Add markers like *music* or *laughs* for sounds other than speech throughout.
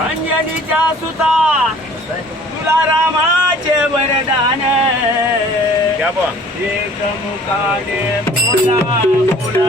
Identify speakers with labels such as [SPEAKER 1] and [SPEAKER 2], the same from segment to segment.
[SPEAKER 1] अंजनीच्या सुता तुला रामाचे वरदान एक मुखाने बोला बोला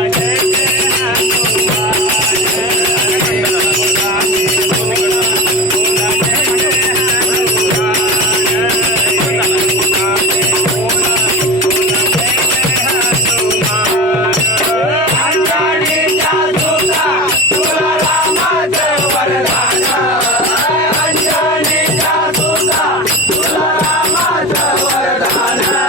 [SPEAKER 1] Canada. *laughs*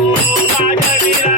[SPEAKER 1] Oh, my God.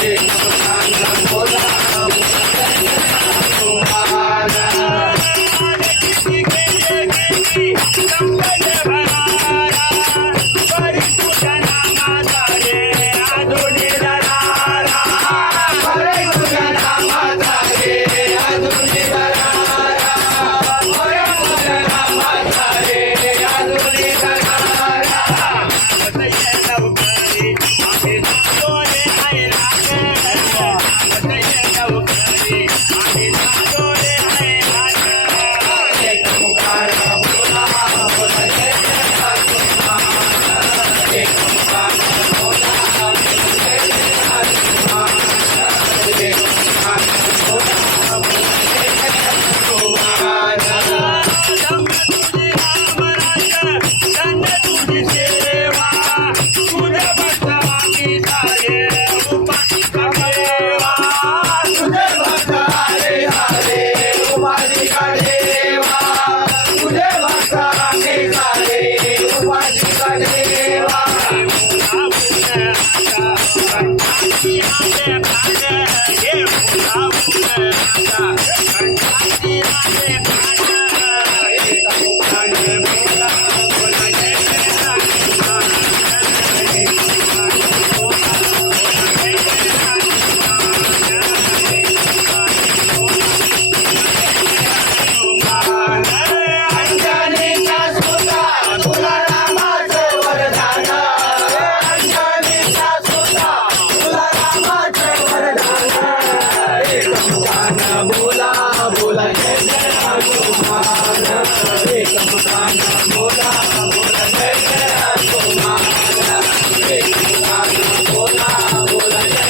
[SPEAKER 1] Thank you.